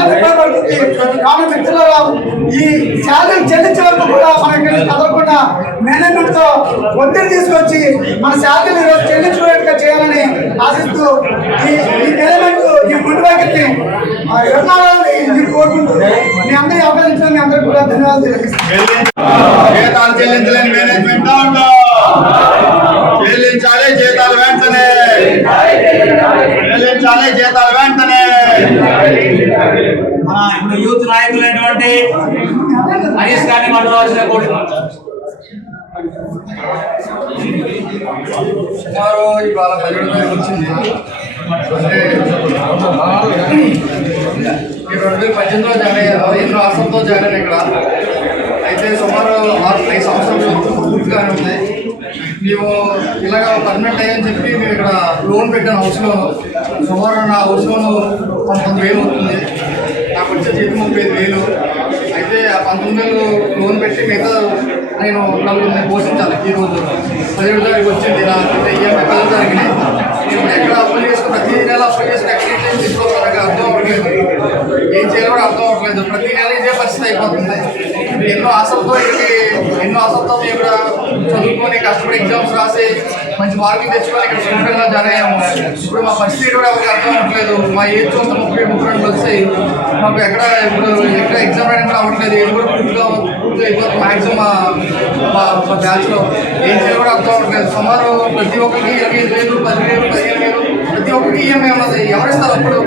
జరుగుతుంది కాబట్టి మిత్రులారా ఈ శాలరీ చెల్లించే వరకు కూడా మనం ఇక్కడ కదలకుండా మేనేజ్మెంట్తో ఒత్తిడి తీసుకొచ్చి మన శాలరీని ఈరోజు చెల్లించుకునేట్టుగా చేయాలని ఆశిస్తూ ఈ ఈ మేనేజ్మెంట్ ఈ ముందు వైఖరిని ఎన్నాలని కోరుకుంటూ మీ అందరి అవకాశం మీ అందరికీ కూడా ధన్యవాదాలు తెలియజేస్తాను జీతాలు చెల్లించలేని మేనేజ్మెంట్ చెల్లించాలి జీతాలు వెంటనే. చెల్లించాలి జీతాలు మన ఇప్పుడు యూత్ నాయకులైనటువంటి హరీష్ గారిని మాట్లాడాల్సిన కోరుతున్నాం సుమారు ఇవాళ పదిహేడు వేలకు వచ్చింది? అంటే రెండు వేల పద్దెనిమిదిలో జాయిన్ అయ్యారు. ఎన్నో ఆశలతో జాయిన్ అయ్యారు ఇక్కడ? అయితే సుమారు ఆరు ఐదు సంవత్సరాలు పూర్తిగానే ఉంది మేము ఇలాగ పర్మనెంట్ అయ్యని చెప్పి మేము ఇక్కడ లోన్ పెట్టాను హౌస్ లోన్ సుమారు నా హౌస్ లోన్ పంతొమ్మిది వేలు అవుతుంది. నాకు వచ్చే జీతం ముప్పై ఐదు వేలు. అయితే ఆ పంతొమ్మిది వేలు లోన్ పెట్టి మిగతా నేను నలుగురిని పోషించాలి ఈ రోజు. పదిహేడు తారీఖు వచ్చింది నా ఈఎంఐ పదో తారీఖుని. నేను ఎక్కడ లేదు ప్రతి నెల ఇదే పరిస్థితి అయిపోతుంది. ఇప్పుడు ఎన్నో ఆశలతో ఇక్కడికి ఎన్నో ఆశలతో మేము ఇక్కడ చదువుకొని కష్టపడి ఎగ్జామ్స్ రాసి మంచి మార్కులు తెచ్చుకొని ఇక్కడ సులభంగా జాయిన్ అయ్యాము. ఇప్పుడు మా పరిస్థితి కూడా ఎవరికి అర్థం అవ్వట్లేదు. మా ఏజ్ చూస్తే ముప్పై ముప్పై రెండు వచ్చాయి. మాకు ఎక్కడ ఇప్పుడు ఎక్కడ ఎగ్జామ్ రాయడం కూడా అవ్వట్లేదు. ఏం కూడా పూర్తిగా పూర్తి అయిపోతుంది. మ్యాక్సిమం మా మా బ్యాచ్లో ఏం చేయాలో కూడా అర్థం అవ్వట్లేదు. సుమారు ప్రతి ఒక్కరికి ఇరవై ఐదు వేలు పదివేలు పదిహేను వేలు ప్రతి ఒక్కటి ఈఎంఐ ఉన్నది ఎవరు ఇస్తారు అప్పుడు?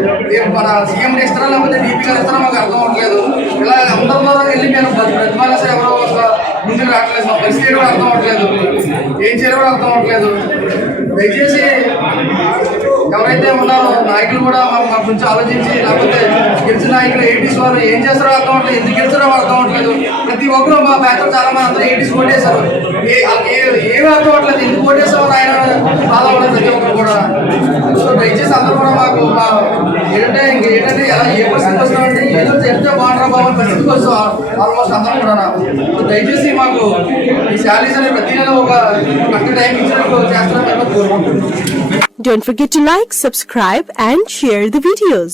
మన సీఎం ఇస్తారా లేకపోతే డీపీ గారు ఇస్తారా మాకు అర్థం అవ్వట్లేదు. ఇలా అందరిలో వెళ్ళి నేను ప్రతిమాల సార్ ఎవరో ముందుకు రావట్లేదు. మా పరిస్థితి కూడా అర్థం అవ్వట్లేదు. ఏం చేయాలో కూడా అర్థం అవ్వట్లేదు. దయచేసి ఎవరైతే ఉన్నారో నాయకులు కూడా మా గురించి ఆలోచించి లేకపోతే గెలిచిన నాయకులు ఎయిటీస్ వారు ఏం చేస్తారో అర్థం అవ్వట్లేదు. ఎందుకు గెలిచారో అర్థం అవ్వట్లేదు. ప్రతి ఒక్కరు మా బ్యాచ్ చాలా మంది అందరూ ఎయిటీస్ ఓటేశారు. ఏ ఏమీ అర్థం అవ్వట్లేదు. ఎందుకు ఓటేసామో ఆయన బాధ అవ్వలేదు ప్రతి ఒక్కరు కూడా. సో దయచేసి అందరూ కూడా మాకు ఏంటంటే ఇంక ఏంటంటే ఎలా ఏ పరిస్థితి వస్తామంటే ఏదో చెప్తే బాగుంటారా బాబు పరిస్థితికి వస్తాం ఆల్మోస్ట్ అందరం కూడా సో దయచేసి మాకు ఈ శాలరీస్ అనే ప్రతి నెల ఒక కరెక్ట్ టైం ఇచ్చినట్టు చేస్తారని కోరుకుంటున్నాం. Don't forget to like, subscribe and share the videos.